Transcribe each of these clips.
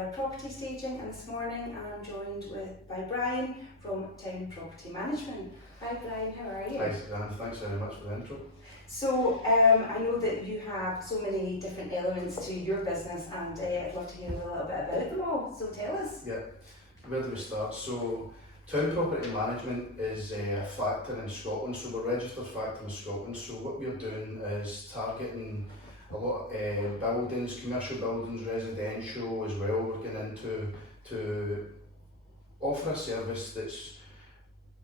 our property staging, and this morning I'm joined by Bryan from Town Property Management. Hi Bryan, how are you? Hi Suzanne, thanks very much for the intro. So I know that you have so many different elements to your business, and I'd love to hear a little bit about them all, so tell us. Yeah, where do we start? So Town Property Management is a factor in Scotland, so we're a registered factor in Scotland. So what we're doing is targeting a lot of buildings, commercial buildings, residential as well. We're getting into to offer a service that's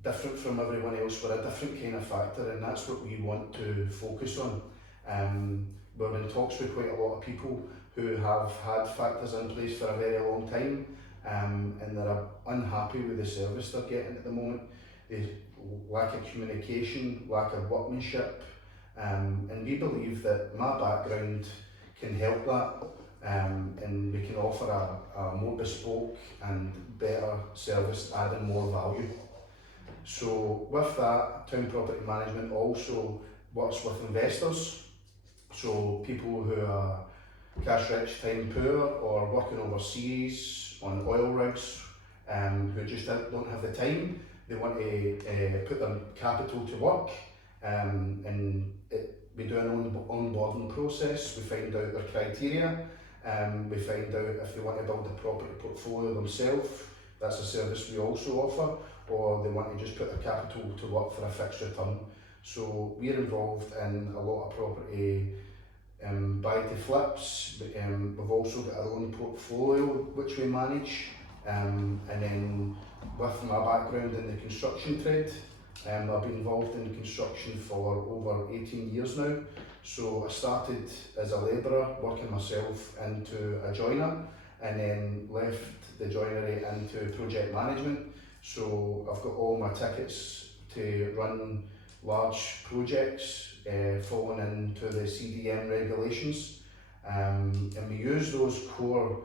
different from everyone else. We're a different kind of factor, and that's what we want to focus on. We're in talks with quite a lot of people who have had factors in place for a very long time, and they're unhappy with the service they're getting at the moment. The lack of communication, lack of workmanship, and we believe that my background can help that, and we can offer a more bespoke and better service, adding more value. So with that, Town Property Management also works with investors, so people who are cash rich, time poor, or working overseas on oil rigs, who just don't have the time. They want to put their capital to work, we do an onboarding process. We find out their criteria, we find out if they want to build a property portfolio themselves. That's a service we also offer, or they want to just put their capital to work for a fixed return. So we're involved in a lot of property buy to flips. We've also got our own portfolio which we manage, and then with my background in the construction trade, I've been involved in construction for over 18 years now. So I started as a labourer, working myself into a joiner, and then left the joinery into project management. So I've got all my tickets to run large projects, falling into the CDM regulations, and we use those core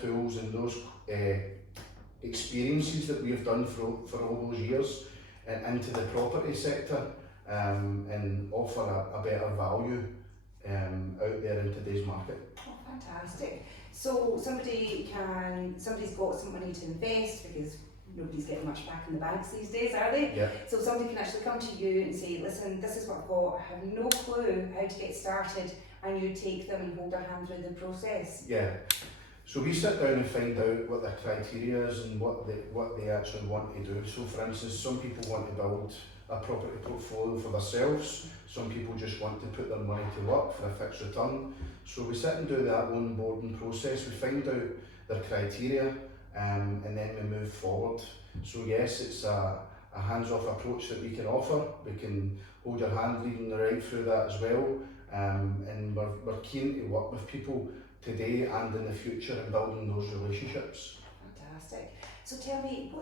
tools and those experiences that we've done for all those years into the property sector, and offer a better value out there in today's market. Oh, fantastic. So somebody's got some money to invest, because nobody's getting much back in the banks these days, are they? Yeah. So somebody can actually come to you and say, listen, this is what I've got, I have no clue how to get started, and you take them and hold their hand through the process. Yeah. So we sit down and find out what their criteria is and what they actually want to do. So for instance, some people want to build a property portfolio for themselves, some people just want to put their money to work for a fixed return. So we sit and do that onboarding process, we find out their criteria, and then we move forward. So yes, it's a hands-off approach that we can offer. We can hold your hand leading the right through that as well, and we're keen to work with people today and in the future in building those relationships. Fantastic. So tell me,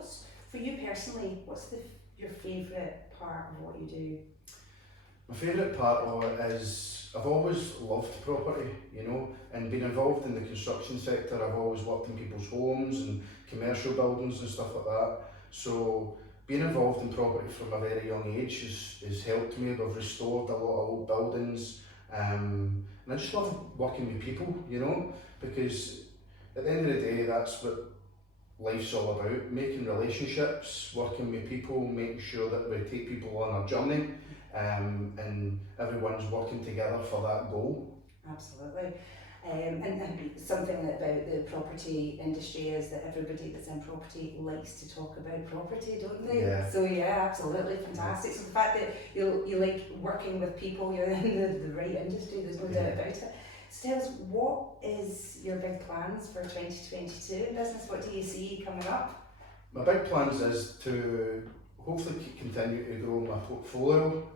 for you personally, what's your favourite part of what you do? My favourite part of it is I've always loved property, and been involved in the construction sector. I've always worked in people's homes and commercial buildings and stuff like that. So being involved in property from a very young age has helped me. We've restored a lot of old buildings, and I just love working with people, because at the end of the day, that's what life's all about, making relationships, working with people, making sure that we take people on our journey, and everyone's working together for that goal. Absolutely. And something about the property industry is that everybody that's in property likes to talk about property, don't they? Yeah. So yeah, absolutely fantastic. So the fact that you like working with people, you're in the right industry, there's no doubt about it. So tell us, what is your big plans for 2022 in business? What do you see coming up? My big plans is to hopefully continue to grow my portfolio,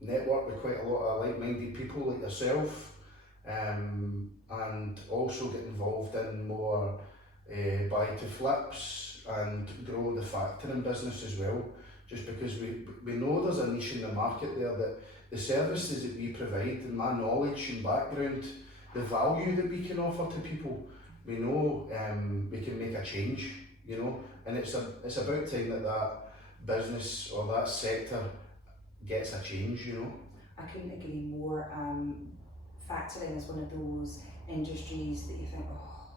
network with quite a lot of like-minded people like yourself, and also get involved in more buy to flips and grow the factoring business as well, just because we know there's a niche in the market there, that the services that we provide and my knowledge and background, the value that we can offer to people, we know we can make a change, and it's about time that business or that sector gets a change. I couldn't agree more. factoring is one of those industries that you think, oh,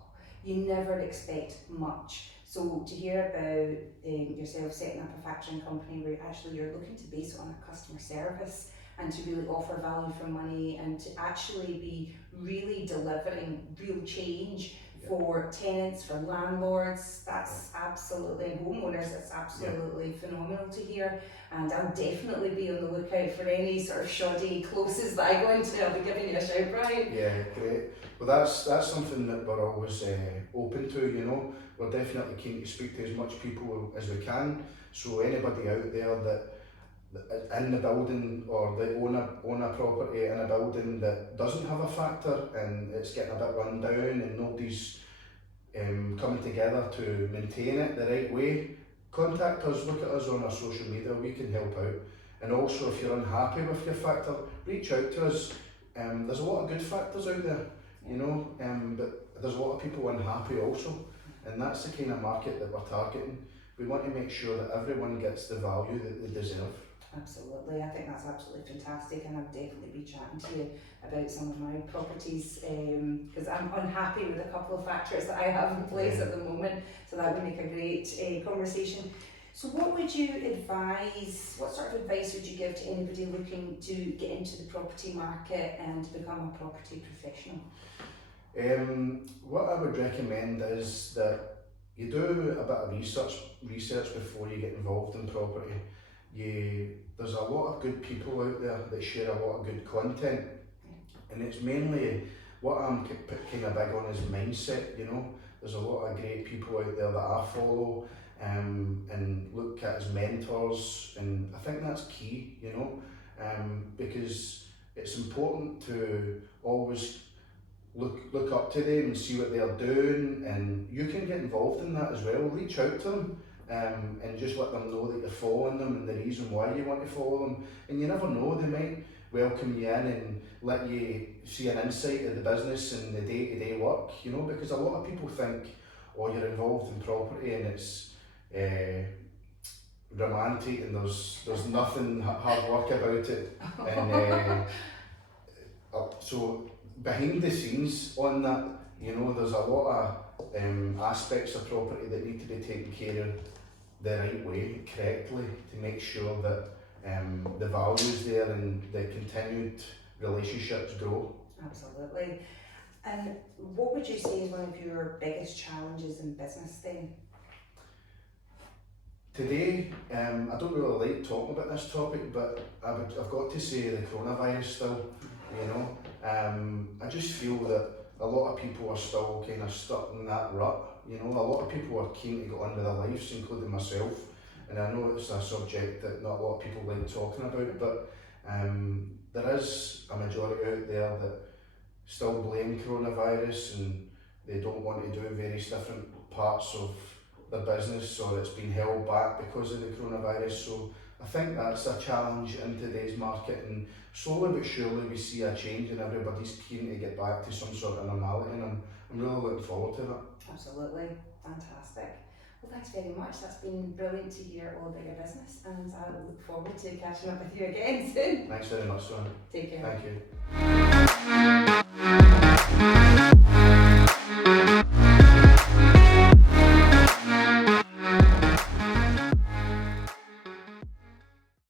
you never expect much. So to hear about yourself setting up a factoring company where actually you're looking to base it on a customer service and to really offer value for money and to actually be really delivering real change for tenants, for landlords, that's absolutely, and homeowners, that's absolutely phenomenal to hear. And I'll definitely be on the lookout for any sort of shoddy closes that I go into. I'll be giving you a shout, Bryan. Yeah, great. Well, that's something that we're always open to, you know. We're definitely keen to speak to as much people as we can. So anybody out there that in the building or they own a property in a building that doesn't have a factor and it's getting a bit run down and nobody's coming together to maintain it the right way, contact us, look at us on our social media, we can help out. And also if you're unhappy with your factor, reach out to us. There's a lot of good factors out there, you know, but there's a lot of people unhappy also, and that's the kind of market that we're targeting. We want to make sure that everyone gets the value that they deserve. Absolutely, I think that's absolutely fantastic, and I'll definitely be chatting to you about some of my properties because I'm unhappy with a couple of factors that I have in place at the moment, so that would make a great conversation. So what would you advise, what sort of advice would you give to anybody looking to get into the property market and become a property professional? What I would recommend is that you do a bit of research before you get involved in property. There's a lot of good people out there that share a lot of good content, and it's mainly what I'm kind of big on is mindset, you know. There's a lot of great people out there that I follow and look at as mentors, and I think that's key, you know, because it's important to always look up to them and see what they're doing, and you can get involved in that as well. Reach out to them and just let them know that you're following them and the reason why you want to follow them. And you never know, they might welcome you in and let you see an insight of the business and the day-to-day work, you know, because a lot of people think, oh, you're involved in property and it's romantic and there's nothing hard work about it. And so behind the scenes on that, you know, there's a lot of aspects of property that need to be taken care of the right way, correctly, to make sure that the values there and the continued relationships grow. Absolutely. And what would you say is one of your biggest challenges in business then? Today, I don't really like talking about this topic, but I've got to say the coronavirus still, you know. I just feel that a lot of people are still kind of stuck in that rut, you know. A lot of people are keen to get on with their lives, including myself, and I know it's a subject that not a lot of people like talking about, but there is a majority out there that still blame coronavirus and they don't want to do various different parts of their business, or it's been held back because of the coronavirus. So I think that's a challenge in today's market, and slowly but surely we see a change and everybody's keen to get back to some sort of normality, and I'm really looking forward to that. Absolutely, fantastic. Well, thanks very much. That's been brilliant to hear all about your business, and I look forward to catching up with you again soon. Thanks very much, Suzanne. Take care. Thank you.